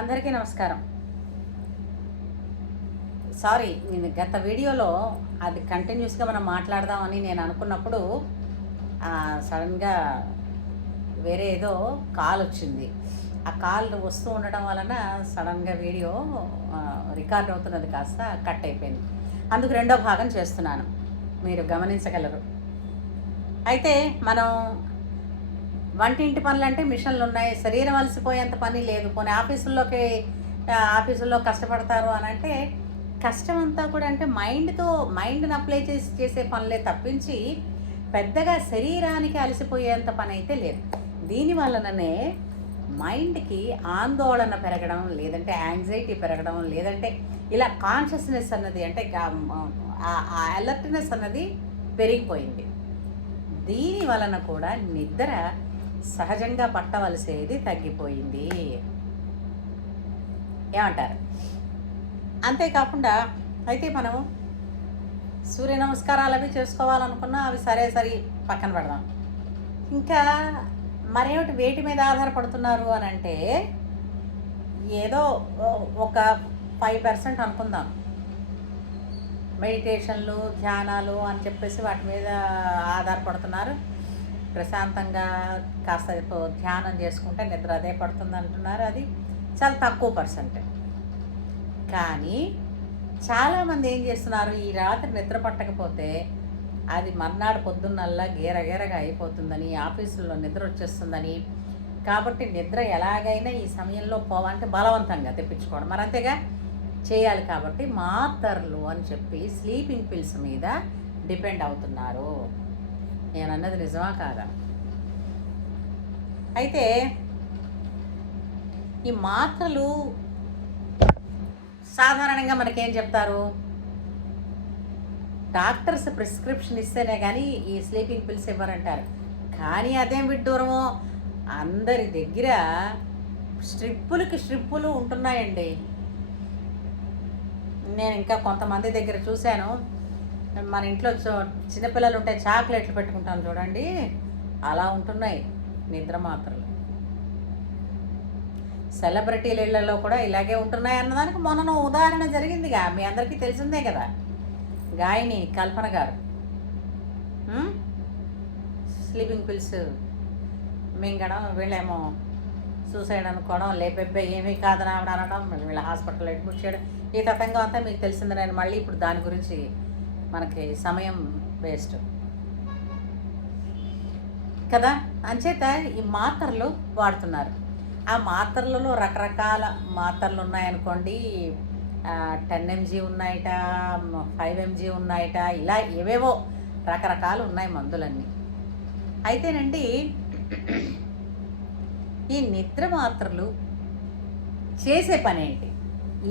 అందరికీ నమస్కారం. సారీ, నేను గత వీడియోలో అది కంటిన్యూస్గా మనం మాట్లాడదామని నేను అనుకున్నప్పుడు సడన్గా వేరే ఏదో కాల్ వచ్చింది. ఆ కాల్ వస్తూ ఉండడం వలన సడన్గా వీడియో రికార్డ్ అవుతున్నది కాస్త కట్ అయిపోయింది. అందుకు రెండో భాగం చేస్తున్నాను, మీరు గమనించగలరు. అయితే మనం వంటింటి పనులు అంటే మిషన్లు ఉన్నాయి, శరీరం అలసిపోయేంత పని లేదు. పోనీ ఆఫీసుల్లో కష్టపడతారు అని అంటే కష్టం అంతా కూడా అంటే మైండ్ని అప్లై చేసే పనులే తప్పించి పెద్దగా శరీరానికి అలసిపోయేంత పని అయితే లేదు. దీని వలననే మైండ్కి ఆందోళన పెరగడం, లేదంటే యాంగ్జైటీ పెరగడం, లేదంటే ఇలా కాన్షియస్నెస్ అన్నది అంటే ఆ అలర్ట్నెస్ అన్నది పెరిగిపోయింది. దీని వలన కూడా నిద్ర సహజంగా పట్టవలసేది తగ్గిపోయింది. ఏమంటారు? అంతేకాకుండా అయితే మనం సూర్య నమస్కారాలు అవి చేసుకోవాలనుకున్నా అవి సరే పక్కన పెడదాం. ఇంకా మరేమిటి వేటి మీద ఆధారపడుతున్నారు అని అంటే ఏదో ఒక 5% అనుకుందాం, మెడిటేషన్లు ధ్యానాలు అని చెప్పేసి వాటి మీద ఆధారపడుతున్నారు. ప్రశాంతంగా కాస్త ధ్యానం చేసుకుంటే నిద్ర అదే పడుతుంది అంటున్నారు. అది చాలా తక్కువ పర్సెంట్. కానీ చాలామంది ఏం చేస్తున్నారు, ఈ రాత్రి నిద్ర పట్టకపోతే అది మర్నాడు పొద్దున్నల్లా గేరగేరగా అయిపోతుందని, ఆఫీసుల్లో నిద్ర వచ్చేస్తుందని, కాబట్టి నిద్ర ఎలాగైనా ఈ సమయంలో పోవాలంటే బలవంతంగా తెప్పించుకోవడం మరి అంతేగా చేయాలి. కాబట్టి మాత్రలు అని చెప్పి స్లీపింగ్ పిల్స్ మీద డిపెండ్ అవుతున్నారు. నేను అన్నది నిజమా కాదా? అయితే ఈ మాత్రలు సాధారణంగా మనకేం చెప్తారు, డాక్టర్స్ ప్రిస్క్రిప్షన్ ఇస్తేనే కానీ ఈ స్లీపింగ్ పిల్స్ ఇవ్వరంటారు. కానీ అదేం విడ్డూరమో, అందరి దగ్గర స్ట్రిప్పులు ఉంటున్నాయండి. నేను ఇంకా కొంతమంది దగ్గర చూశాను, మన ఇంట్లో చిన్నపిల్లలు ఉంటే చాక్లెట్లు పెట్టుకుంటాను చూడండి, అలా ఉంటున్నాయి నిద్ర మాత్రలు. సెలబ్రిటీల ఇళ్లలో కూడా ఇలాగే ఉంటున్నాయి అన్నదానికి మొన్న ఉదాహరణ జరిగిందిగా, మీ అందరికీ తెలిసిందే కదా. గాయని కల్పన గారు స్లీపింగ్ పిల్స్ మింగడం, వీళ్ళేమో సూసైడ్ అనుకోవడం, లేపెబ్బే ఏమీ కాదని ఆవిడ అనడం, వీళ్ళ హాస్పిటల్లో అడ్మిట్ చేయడం, ఈ తతంగం అంతా మీకు తెలిసింది. నేను మళ్ళీ ఇప్పుడు దాని గురించి మనకి సమయం వేస్ట్ కదా. అంచేత ఈ మాత్రలు వాడుతున్నారు. ఆ మాత్రలలో రకరకాల మాత్రలు ఉన్నాయనుకోండి, 10 mg ఉన్నాయట, 5 mg ఉన్నాయట, ఇలా ఏవేవో రకరకాలు ఉన్నాయి మందులన్నీ. అయితేనండి ఈ నిద్ర మాత్రలు చేసే పని ఏంటి,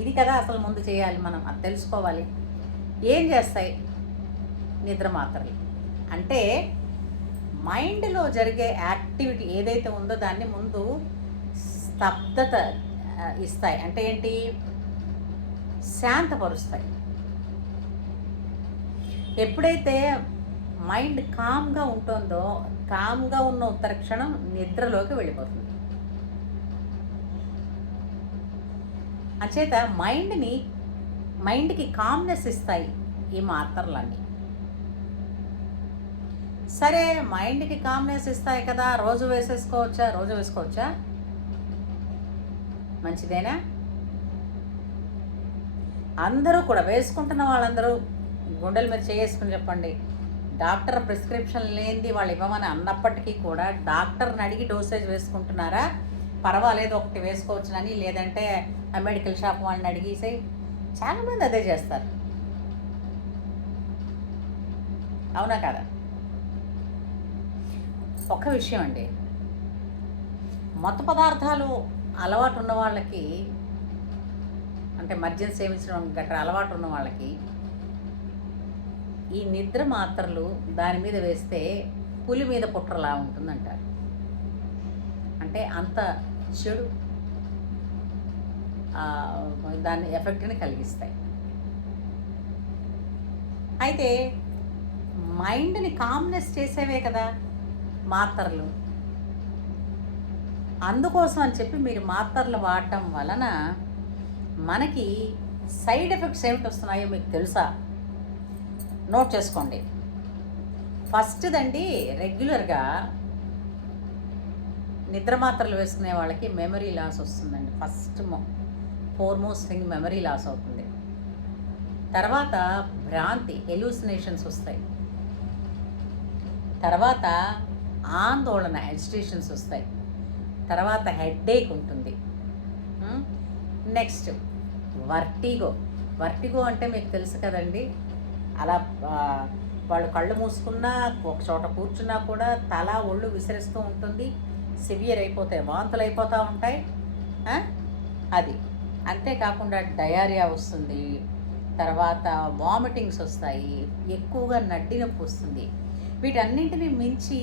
ఇది కదా అసలు ముందు చేయాలి. మనం అది తెలుసుకోవాలి. ఏం చేస్తాయి నిద్ర మాత్రలు అంటే మైండ్లో జరిగే యాక్టివిటీ ఏదైతే ఉందో దాన్ని ముందు స్తబ్దత ఇస్తాయి. అంటే ఏంటి, శాంతపరుస్తాయి. ఎప్పుడైతే మైండ్ కామ్గా ఉంటుందో, కామ్గా ఉన్న ఉత్తర క్షణం నిద్రలోకి వెళ్ళిపోతుంది. అంచేత మైండ్కి కామ్నెస్ ఇస్తాయి ఈ మాత్రలన్నీ. సరే, మైండ్కి కామ్నెస్ ఇస్తాయి కదా, రోజు వేసుకోవచ్చా? మంచిదేనా? అందరూ కూడా వేసుకుంటున్న వాళ్ళందరూ గుండెల మీద చేసుకుని చెప్పండి, డాక్టర్ ప్రిస్క్రిప్షన్ లేనిది వాళ్ళు ఇవ్వమని అన్నప్పటికీ కూడా డాక్టర్ని అడిగి డోసేజ్ వేసుకుంటున్నారా? పర్వాలేదు ఒకటి వేసుకోవచ్చునని, లేదంటే ఆ మెడికల్ షాప్ వాళ్ళని అడిగేసి చాలామంది అదే చేస్తారు. అవునా కదా? ఒక విషయం అండి, మత్తు పదార్థాలు అలవాటు ఉన్న వాళ్ళకి, అంటే మద్యం సేవించడం గట్రా అలవాటు ఉన్న వాళ్ళకి ఈ నిద్ర మాత్రలు దాని మీద వేస్తే పులి మీద పుట్రలా ఉంటుందంటారు. అంటే అంత చెడు దాని ఎఫెక్ట్ని కలిగిస్తాయి. అయితే మైండ్ని కామ్నెస్ చేసేవే కదా మాత్రలు. అందుకోసం అని చెప్పి మీరు మాత్రలు వాడటం వలన మనకి సైడ్ ఎఫెక్ట్స్ ఏమిటి వస్తున్నాయో మీకు తెలుసా? నోట్ చేసుకోండి. ఫస్ట్దండి, రెగ్యులర్గా నిద్ర మాత్రలు వేసుకునే వాళ్ళకి మెమరీ లాస్ వస్తుందండి. ఫోర్మోస్ట్ థింగ్ మెమరీ లాస్ అవుతుంది. తర్వాత భ్రాంతి, ఎలూసినేషన్స్ వస్తాయి. తర్వాత ఆందోళన, ఎజిటేషన్స్ వస్తాయి. తర్వాత హెడ్ఏక్ ఉంటుంది. నెక్స్ట్ వర్టిగో అంటే మీకు తెలుసు కదండి. అలా వాళ్ళు కళ్ళు మూసుకున్నా, ఒక చోట కూర్చున్నా కూడా తల ఒళ్ళు విసిరిస్తూ ఉంటుంది. సివియర్ అయిపోతాయి, వాంతులు అయిపోతూ ఉంటాయి. అది అంతేకాకుండా డయారియా వస్తుంది. తర్వాత వామిటింగ్స్ వస్తాయి, ఎక్కువగా నడ్డి నొప్పి వస్తుంది. వీటన్నింటినీ మించి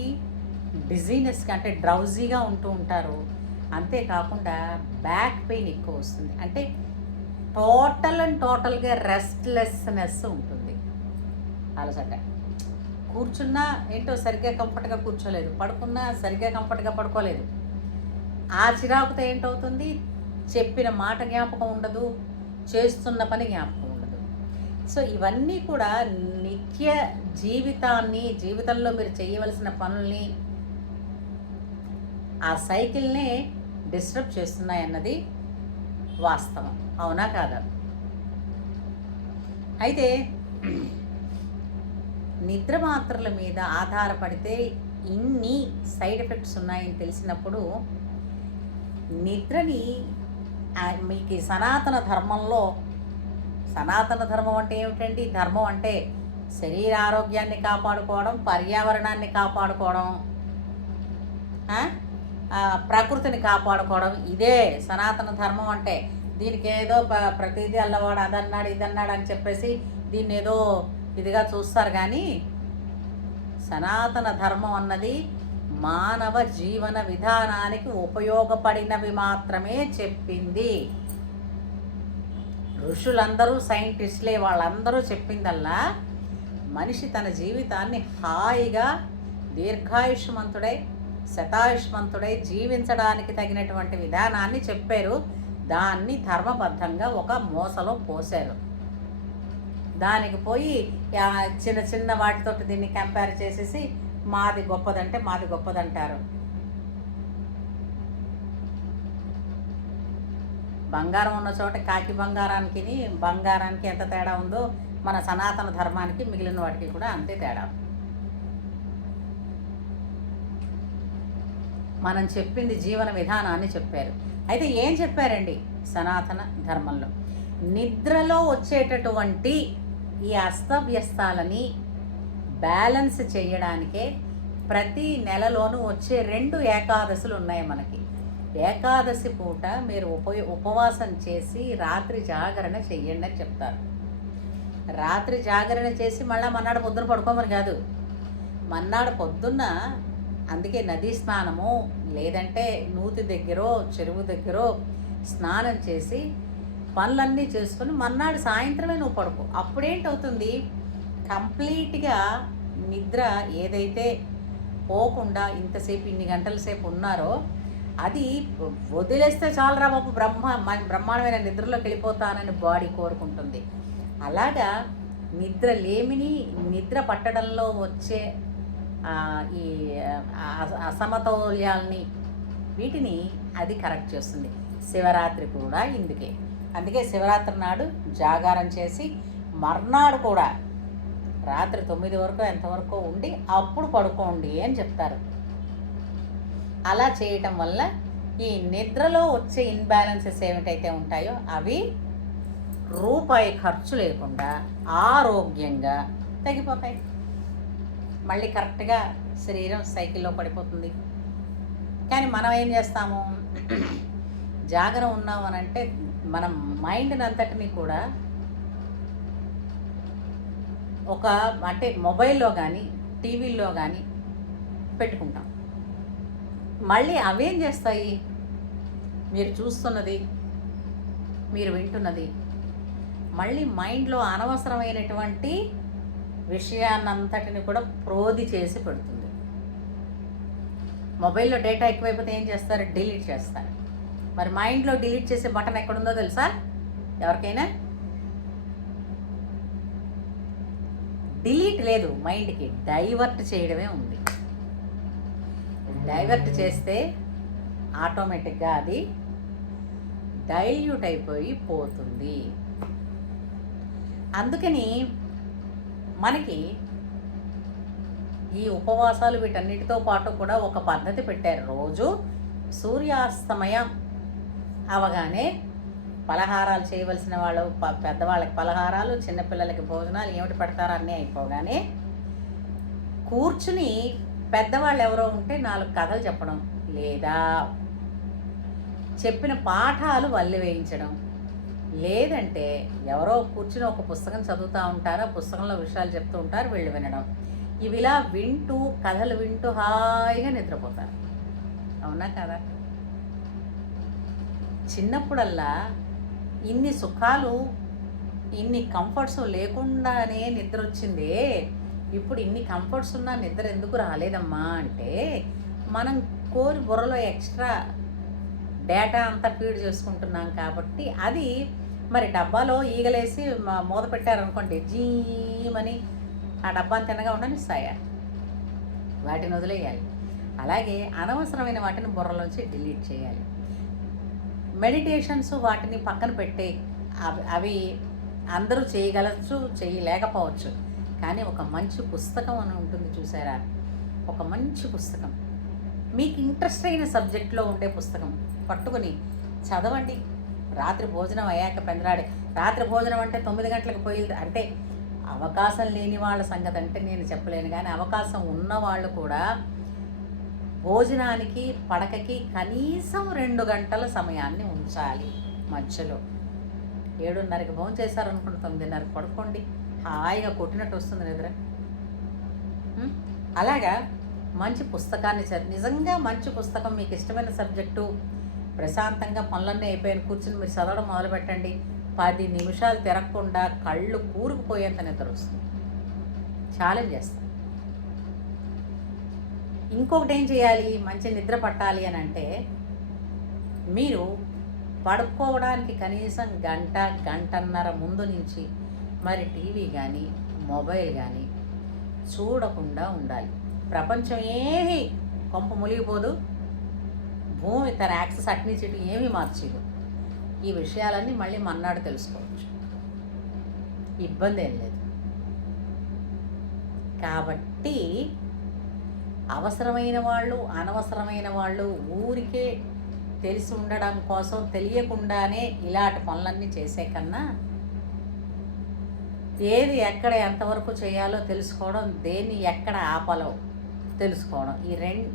డిజీనెస్గా అంటే డ్రౌజీగా ఉంటూ ఉంటారు. అంతేకాకుండా బ్యాక్ పెయిన్ ఎక్కువ వస్తుంది. అంటే టోటల్గా రెస్ట్లెస్నెస్ ఉంటుంది. అలసట, కూర్చున్నా ఏంటో సరిగ్గా కంఫర్ట్గా కూర్చోలేదు, పడుకున్నా సరిగ్గా కంఫర్ట్గా పడుకోలేదు. ఆ చిరాకుతో ఏంటవుతుంది, చెప్పిన మాట జ్ఞాపకం ఉండదు, చేస్తున్న పని జ్ఞాపకం ఉండదు. సో ఇవన్నీ కూడా నిత్య జీవితంలో మీరు చేయవలసిన పనుల్ని, ఆ సైకిల్నే డిస్టర్బ్ చేస్తున్నాయన్నది వాస్తవం. అవునా కాదా? అయితే నిద్ర మాత్రల మీద ఆధారపడితే ఇన్ని సైడ్ ఎఫెక్ట్స్ ఉన్నాయని తెలిసినప్పుడు నిద్రని మీకు సనాతన ధర్మం అంటే ఏమిటండి? ధర్మం అంటే శరీర ఆరోగ్యాన్ని కాపాడుకోవడం, పర్యావరణాన్ని కాపాడుకోవడం, ప్రకృతిని కాపాడుకోవడం. ఇదే సనాతన ధర్మం అంటే. దీనికి ఏదో ప్రతిదీ అల్లవాడు అదన్నాడు ఇదన్నాడు అని చెప్పేసి దీన్ని ఏదో ఇదిగా చూస్తారు. కానీ సనాతన ధర్మం అన్నది మానవ జీవన విధానానికి ఉపయోగపడినవి మాత్రమే చెప్పింది. ఋషులందరూ, సైంటిస్టులే, వాళ్ళందరూ చెప్పిందల్లా మనిషి తన జీవితాన్ని హాయిగా దీర్ఘాయుష్మంతుడై శతాయుష్మంతుడై జీవించడానికి తగినటువంటి విధానాన్ని చెప్పారు. దాన్ని ధర్మబద్ధంగా ఒక మోసలో పోసారు. దానికి పోయి చిన్న చిన్న వాటితో దీన్ని కంపేర్ చేసేసి మాది గొప్పదంటారు. బంగారం ఉన్న చోట కాకి బంగారానికి ఎంత తేడా ఉందో మన సనాతన ధర్మానికి మిగిలిన వాటికి కూడా అంతే తేడా. మనం చెప్పింది జీవన విధానాన్ని చెప్పారు. అయితే ఏం చెప్పారండి సనాతన ధర్మంలో? నిద్రలో వచ్చేటటువంటి ఈ అస్తవ్యస్తాలని బ్యాలెన్స్ చేయడానికే ప్రతి నెలలోనూ వచ్చే 2 ఏకాదశులు ఉన్నాయి మనకి. ఏకాదశి పూట మీరు ఉపవాసం చేసి రాత్రి జాగరణ చెయ్యండి అని చెప్తారు. రాత్రి జాగరణ చేసి మళ్ళీ మన్నాడు పొద్దున పడుకోమని కాదు. మన్నాడు పొద్దున్న అందుకే నదీ స్నానము లేదంటే నూతి దగ్గరో చెరువు దగ్గరో స్నానం చేసి పనులన్నీ చేసుకొని మన్నాడు సాయంత్రమే నువ్వు పడుకో. అప్పుడేంటవుతుంది, కంప్లీట్గా నిద్ర ఏదైతే పోకుండా ఇంతసేపు ఇన్ని గంటల సేపు ఉన్నారో అది వదిలేస్తే చాలరా బాబు బ్రహ్మాండమైన నిద్రలోకి వెళ్ళిపోతానని బాడీ కోరుకుంటుంది. అలాగా నిద్ర పట్టడంలో వచ్చే ఈ అసమతౌల్యాల్ని వీటిని అది కరెక్ట్ చేస్తుంది. శివరాత్రి కూడా అందుకే శివరాత్రి నాడు జాగారం చేసి మర్నాడు కూడా రాత్రి 9 వరకు ఎంతవరకు ఉండి అప్పుడు పడుకోండి అని చెప్తారు. అలా చేయటం వల్ల ఈ నిద్రలో వచ్చే ఇన్బ్యాలెన్సెస్ ఏమిటైతే ఉంటాయో అవి రూపాయి ఖర్చు లేకుండా ఆరోగ్యంగా తగ్గిపోతాయి. మళ్ళీ కరెక్ట్గా శరీరం సైకిల్లో పడిపోతుంది. కానీ మనం ఏం చేస్తాము, జాగరం ఉన్నామనంటే మనం మైండ్ని అంతటినీ కూడా అంటే మొబైల్లో కానీ టీవీల్లో కానీ పెట్టుకుంటాం. మళ్ళీ అవేం చేస్తాయి, మీరు చూస్తున్నది మీరు వింటున్నది మళ్ళీ మైండ్లో అనవసరమైనటువంటి విషయాన్నంతటిని కూడా ప్రోధి చేసి పెడుతుంది. మొబైల్లో డేటా ఎక్కువైపోతే ఏం చేస్తారు? డిలీట్ చేస్తారు. మరి మైండ్లో డిలీట్ చేసే బటన్ ఎక్కడుందో తెలుసా ఎవరికైనా? డిలీట్ లేదు, మైండ్కి డైవర్ట్ చేయడమే ఉంది. డైవర్ట్ చేస్తే ఆటోమేటిక్గా అది డైల్యూట్ అయిపోయి పోతుంది. అందుకని మనకి ఈ ఉపవాసాలు వీటన్నిటితో పాటు కూడా ఒక పద్ధతి పెట్టారు. రోజు సూర్యాస్తమయం అవగానే పలహారాలు చేయవలసిన వాళ్ళు, పెద్దవాళ్ళకి పలహారాలు, చిన్నపిల్లలకి భోజనాలు ఏమిటి పెడతారో అన్నీ అయిపోగానే కూర్చుని పెద్దవాళ్ళు ఎవరో ఉంటే 4 కథలు చెప్పడం, లేదా చెప్పిన పాఠాలు వల్లి వేయించడం, లేదంటే ఎవరో కూర్చుని ఒక పుస్తకం చదువుతూ ఉంటారు, ఆ పుస్తకంలో విషయాలు చెప్తూ ఉంటారు, వీళ్ళు వినడం. ఇవి ఇలా వింటూ కథలు వింటూ హాయిగా నిద్రపోతారు. అవునా కదా? చిన్నప్పుడల్లా ఇన్ని సుఖాలు, ఇన్ని కంఫర్ట్స్ లేకుండానే నిద్ర వచ్చిందే, ఇప్పుడు ఇన్ని కంఫర్ట్స్ ఉన్నా నిద్ర ఎందుకు రాలేదమ్మా అంటే, మనం కోరి బుర్రలో ఎక్స్ట్రా డేటా అంతా ఫీడ్ చేసుకుంటున్నాం కాబట్టి అది మరి డబ్బాలో ఈగలేసి మూత పెట్టారనుకోండి, జీమని ఆ డబ్బాని తినగా ఉండనిస్తాయా? వాటిని వదిలేయాలి. అలాగే అనవసరమైన వాటిని బుర్రలోంచి డిలీట్ చేయాలి. మెడిటేషన్స్ వాటిని పక్కన పెట్టే, అవి అందరూ చేయగలచ్చు, చేయలేకపోవచ్చు. కానీ ఒక మంచి పుస్తకం అని ఉంటుంది చూసారా, ఒక మంచి పుస్తకం, మీకు ఇంట్రెస్ట్ అయిన సబ్జెక్ట్లో ఉండే పుస్తకం పట్టుకుని చదవండి. రాత్రి భోజనం అయ్యాక పెందరాడే, రాత్రి భోజనం అంటే 9 గంటలకు పోయి అంటే అవకాశం లేని వాళ్ళ సంగతి అంటే నేను చెప్పలేను, కానీ అవకాశం ఉన్నవాళ్ళు కూడా భోజనానికి పడకకి కనీసం 2 గంటల సమయాన్ని ఉంచాలి. మధ్యలో 7:30కి భోజనం చేశారనుకుంటే 9:30కి పడుకోండి, హాయిగా కొట్టినట్టు వస్తుంది నిద్ర. అలాగా మంచి పుస్తకాన్ని నిజంగా మంచి పుస్తకం, మీకు ఇష్టమైన సబ్జెక్టు, ప్రశాంతంగా పనులన్నీ అయిపోయిన కూర్చుని మీరు చదవడం మొదలుపెట్టండి. 10 నిమిషాలు తిరగకుండా కళ్ళు కూరుకుపోయేంత నిద్ర వస్తుంది. ఛాలెంజ్ చేస్తాను. ఇంకొకటి ఏం చేయాలి, మంచి నిద్ర పట్టాలి అని అంటే, మీరు పడుకోవడానికి కనీసం గంటన్నర ముందు నుంచి మరి టీవీ కానీ మొబైల్ కానీ చూడకుండా ఉండాలి. ప్రపంచం ఏమీ కొంప మునిగిపోదు, భూమి తన యాక్సెస్ అట్నుంచి ఇటు ఏమీ మార్చేదు. ఈ విషయాలన్నీ మళ్ళీ మన్నాడు తెలుసుకోవచ్చు, ఇబ్బంది ఏం లేదు. కాబట్టి అవసరమైన వాళ్ళు, అనవసరమైన వాళ్ళు ఊరికే తెలిసి ఉండడం కోసం తెలియకుండానే ఇలాంటి పనులన్నీ చేసే కన్నా ఏది ఎక్కడ ఎంతవరకు చేయాలో తెలుసుకోవడం, దేన్ని ఎక్కడ ఆపాలో తెలుసుకోవడం,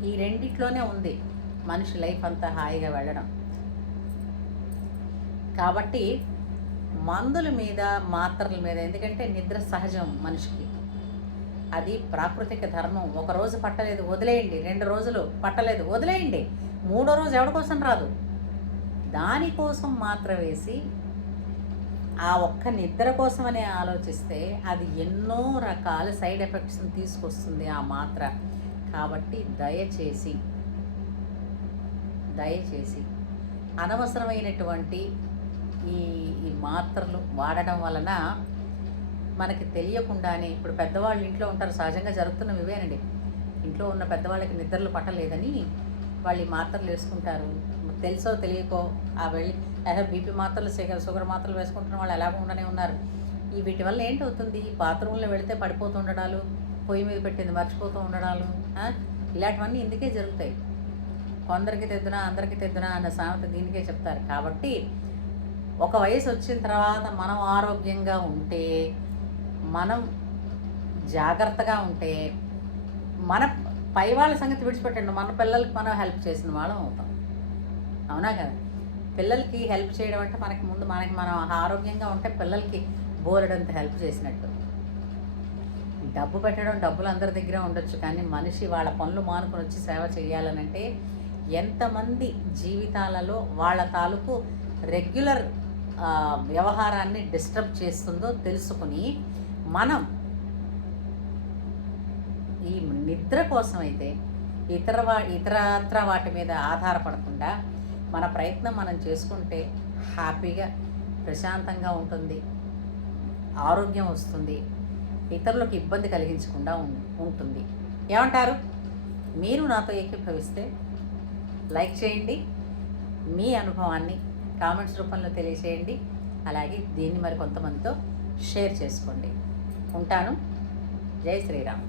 ఈ రెండిట్లోనే ఉంది మనిషి లైఫ్ అంతా హాయిగా వెళ్ళడం. కాబట్టి మందుల మీద, మాత్రల మీద, ఎందుకంటే నిద్ర సహజం మనిషికి, అది ప్రాకృతిక ధర్మం. 1 రోజు పట్టలేదు వదిలేయండి, 2 రోజులు పట్టలేదు వదిలేయండి, 3వ రోజు ఎవరి కోసం రాదు, దానికోసం మాత్ర వేసి ఆ ఒక్క నిద్ర కోసమనే ఆలోచిస్తే అది ఎన్నో రకాల సైడ్ ఎఫెక్ట్స్ని తీసుకొస్తుంది ఆ మాత్ర. కాబట్టి దయచేసి అనవసరమైనటువంటి ఈ మాత్రలు వాడడం వలన మనకి తెలియకుండానే, ఇప్పుడు పెద్దవాళ్ళు ఇంట్లో ఉంటారు, సహజంగా జరుగుతున్నవి ఇవేనండి. ఇంట్లో ఉన్న పెద్దవాళ్ళకి నిద్రలు పట్టలేదని వాళ్ళు ఈ మాత్రలు వేసుకుంటారు. తెలుసో తెలియకో ఆ వెళ్ళి బీపీ మాత్రలు, షుగర్ మాత్రలు వేసుకుంటున్న వాళ్ళు ఎలాగో ఉండనే ఉన్నారు. వీటి వల్ల ఏంటవుతుంది, బాత్రూంలో వెళితే పడిపోతుండడాలు, పొయ్యి మీద పెట్టింది మర్చిపోతూ ఉండడాలు, ఇలాంటివన్నీ ఇందుకే జరుగుతాయి. కొందరికి తెద్దునా అందరికీ తెద్దునా అన్న సామెత దీనికే చెప్తారు. కాబట్టి ఒక వయసు వచ్చిన తర్వాత మనం ఆరోగ్యంగా ఉంటే, మనం జాగ్రత్తగా ఉంటే, మన పై వాళ్ళ సంగతి విడిచిపెట్టండి, మన పిల్లలకి మనం హెల్ప్ చేసిన వాళ్ళం అవుతాం. అవునా కదా? పిల్లలకి హెల్ప్ చేయడం అంటే మనకి మనం ఆరోగ్యంగా ఉంటే పిల్లలకి బోలెడంత హెల్ప్ చేసినట్టు. డబ్బు పెట్టడం, డబ్బులు అందరి దగ్గర ఉండొచ్చు, కానీ మనిషి వాళ్ళ పనులు మానుకొని వచ్చి సేవ చేయాలనంటే ఎంతమంది జీవితాలలో వాళ్ళ తాలూకు రెగ్యులర్ వ్యవహారాన్ని డిస్టర్బ్ చేస్తుందో తెలుసుకుని, మనం ఈ నిద్ర కోసమైతే ఇతరత్ర వాటి మీద ఆధారపడకుండా మన ప్రయత్నం మనం చేసుకుంటే హ్యాపీగా ప్రశాంతంగా ఉంటుంది, ఆరోగ్యం వస్తుంది, ఇతరులకు ఇబ్బంది కలిగించకుండా ఉంటుంది. ఏమంటారు? మీరు నాతో ఏకీభవిస్తే లైక్ చేయండి, మీ అనుభవాన్ని కామెంట్స్ రూపంలో తెలియచేయండి. అలాగే దీన్ని మరి కొంతమందితో షేర్ చేసుకోండి. ఉంటాను. జై శ్రీరామ్.